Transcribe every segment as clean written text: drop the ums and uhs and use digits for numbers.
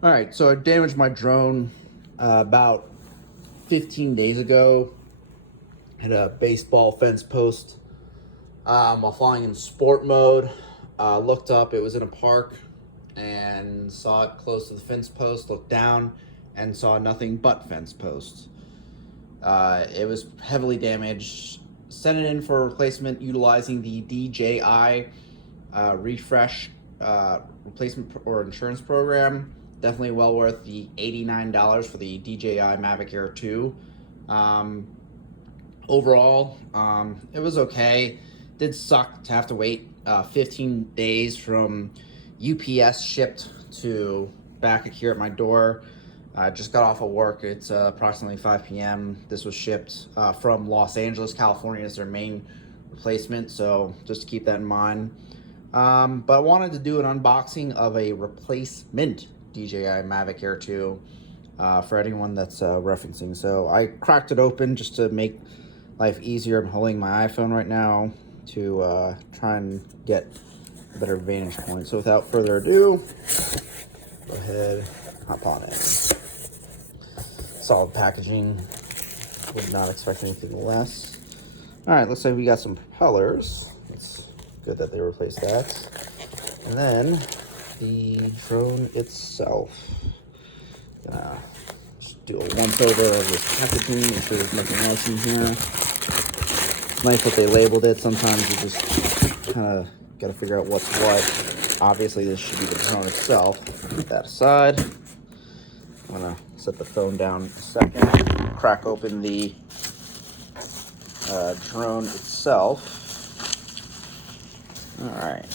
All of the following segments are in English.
All right, so I damaged my drone about 15 days ago. Hit a baseball fence post while flying in sport mode. Looked up, it was in a park, and saw it close to the fence post. Looked down and saw nothing but fence posts. It was heavily damaged. Sent it in for replacement utilizing the DJI refresh replacement or insurance program. Definitely well worth the $89 for the DJI Mavic Air 2. Overall, it was okay. Did suck to have to wait 15 days from UPS shipped to back here at my door. I just got off of work. It's approximately 5 p.m. This was shipped from Los Angeles, California as their main replacement, so just to keep that in mind. But I wanted to do an unboxing of a replacement DJI Mavic Air 2 for anyone that's referencing. So I cracked it open just to make life easier. I'm holding my iPhone right now to try and get a better vantage point. So without further ado, go ahead, hop on in. Solid packaging. Would not expect anything less. All right, looks like we got some propellers. It's good that they replaced that. And then the drone itself. Gonna just do a once over of this packaging, make sure there's nothing else in here. It's nice that they labeled it. Sometimes you just kind of got to figure out what's what. Obviously, this should be the drone itself. Put that aside. I'm gonna set the phone down a second. Crack open the drone itself. All right.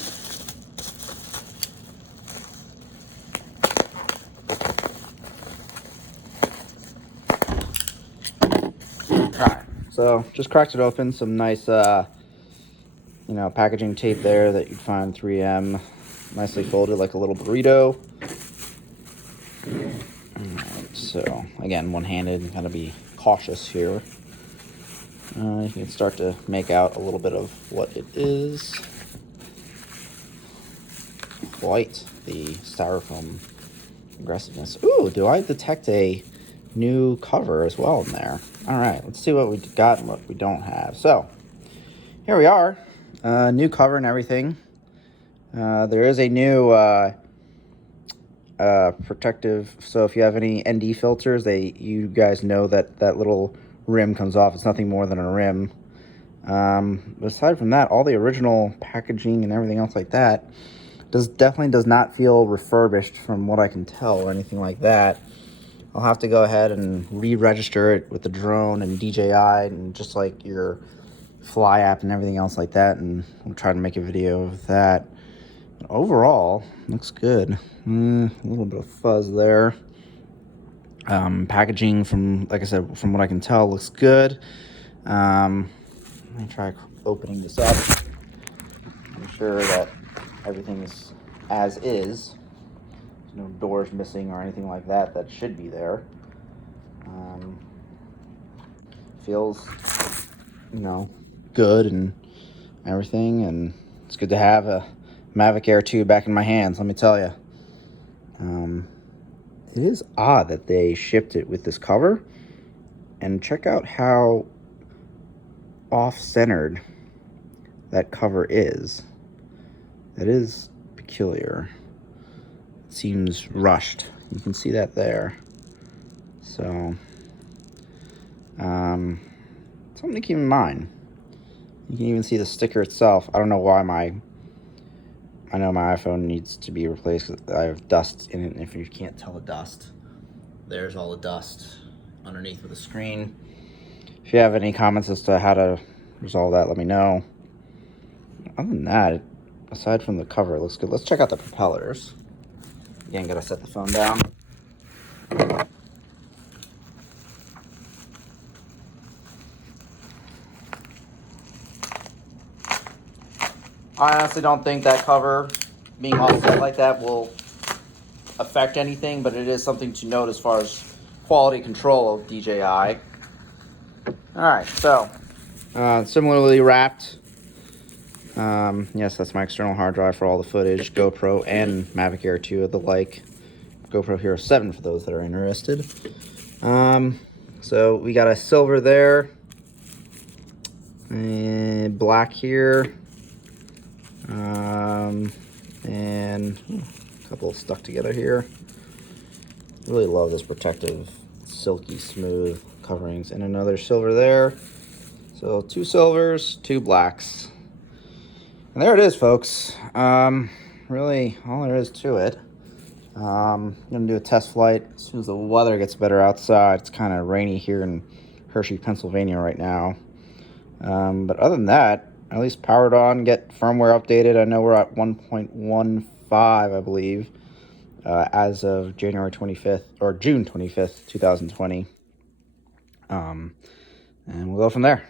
Alright, so just cracked it open. Some nice, packaging tape there that you'd find 3M. Nicely folded like a little burrito. Alright, so again, one-handed, gotta be cautious here. You can start to make out a little bit of what it is. Quite the styrofoam aggressiveness. Ooh, do I detect a new cover as well in there? All right, let's see what we got and what we don't have. So here we are, new cover and everything. There is a new protective, so if you have any ND filters, you guys know that that little rim comes off. It's nothing more than a rim. But aside from that, all the original packaging and everything else like that definitely does not feel refurbished from what I can tell or anything like that. I'll have to go ahead and re-register it with the drone and DJI and just like your Fly app and everything else like that, and I'll try to make a video of that. But overall, looks good. A little bit of fuzz there. Packaging from, like I said, from what I can tell, looks good. Let me try opening this up. I'm sure that everything is as is. No doors missing or anything like that. That should be there. Feels, good and everything, and it's good to have a Mavic Air 2 back in my hands, let me tell you. It is odd that they shipped it with this cover, and check out how off-centered that cover is. That is peculiar. Seems rushed. You can see that there. So something to keep in mind. You can even see the sticker itself. I don't know why I know my iPhone needs to be replaced. I have dust in it, and if you can't tell the dust, there's all the dust underneath of the screen. If you have any comments as to how to resolve that, let me know. Other than that, aside from the cover, it looks good. Let's check out the propellers. Again, gotta set the phone down. I honestly don't think that cover being offset like that will affect anything, but it is something to note as far as quality control of DJI. All right, so similarly wrapped. Yes, that's my external hard drive for all the footage, GoPro and Mavic Air 2 of the like. GoPro Hero 7 for those that are interested. So we got a silver there, and black here, and a couple stuck together here. Really love this protective, silky smooth coverings, and another silver there. So 2 silvers, 2 blacks. And there it is, folks. Really all there is to it. I'm gonna do a test flight as soon as the weather gets better outside. It's kind of rainy here in Hershey, Pennsylvania right now. But other than that, at least powered on, get firmware updated. I know we're at 1.15, I believe, as of January 25th or June 25th, 2020. And we'll go from there.